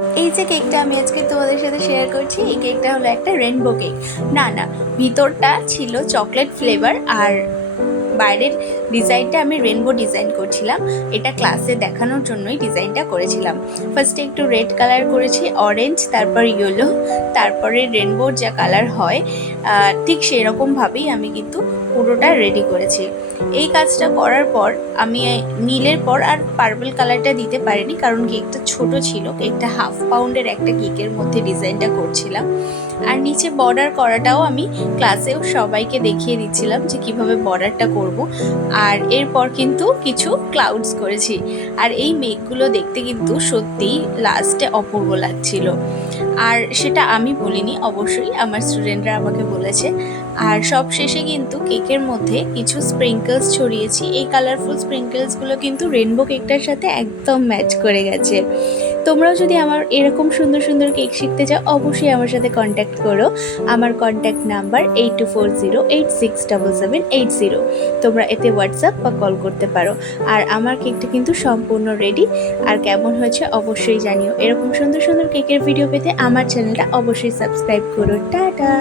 এই যে কেকটা আমি আজকে তোমাদের সাথে শেয়ার করছি, এই কেকটা হলো একটা রেনবো কেক। না, ভিতরটা ছিল চকলেট ফ্লেভার, আর বাইরের ডিজাইনটা আমি রেনবো ডিজাইন করছিলাম। এটা ক্লাসে দেখানোর জন্যই ডিজাইনটা করেছিলাম। ফার্স্টে একটু রেড কালার করেছি, অরেঞ্জ, তারপর ইয়েলো, তারপরে রেনবোর যা কালার হয় ঠিক সেরকমভাবেই আমি কিন্তু পুরোটা রেডি করেছি। এই কাজটা করার পর আমি নীলের পর আর পার্পল কালারটা দিতে পারিনি, কারণ কেকটা ছোট ছিল। কেকটা হাফ পাউন্ডের একটা কেকের মধ্যে ডিজাইনটা করছিলাম। আর নিচে বর্ডার করাটাও আমি ক্লাসেও সবাইকে দেখিয়ে দিচ্ছিলাম যে কিভাবে বর্ডারটা করব। আর এরপর কিন্তু কিছু ক্লাউডস করেছি। আর এই মেঘগুলো দেখতে কিন্তু সত্যিই লাস্টে অপূর্ব লাগছিল। আর সেটা আমি বলিনি, অবশ্যই আমার স্টুডেন্টরা আমাকে বলেছে। আর সব শেষে কিন্তু কেকের মধ্যে কিছু স্প্রিঙ্কলস ছড়িয়েছি। এই কালারফুল স্প্রিঙ্কলসগুলো কিন্তু রেনবো কেকটার সাথে একদম ম্যাচ করে গেছে। তোমরাও যদি আমার এরকম সুন্দর সুন্দর কেক শিখতে চাও, অবশ্যই আমার সাথে কন্ট্যাক্ট করো। আমার কন্ট্যাক্ট নাম্বার 8240867780। তোমরা এতে হোয়াটসঅ্যাপ বা কল করতে পারো। আর আমার কেকটা কিন্তু সম্পূর্ণ রেডি। আর কেমন হয়েছে অবশ্যই জানিও। এরকম সুন্দর সুন্দর কেকের ভিডিও পেতে আমার চ্যানেলটা অবশ্যই সাবস্ক্রাইব করো। টাটা।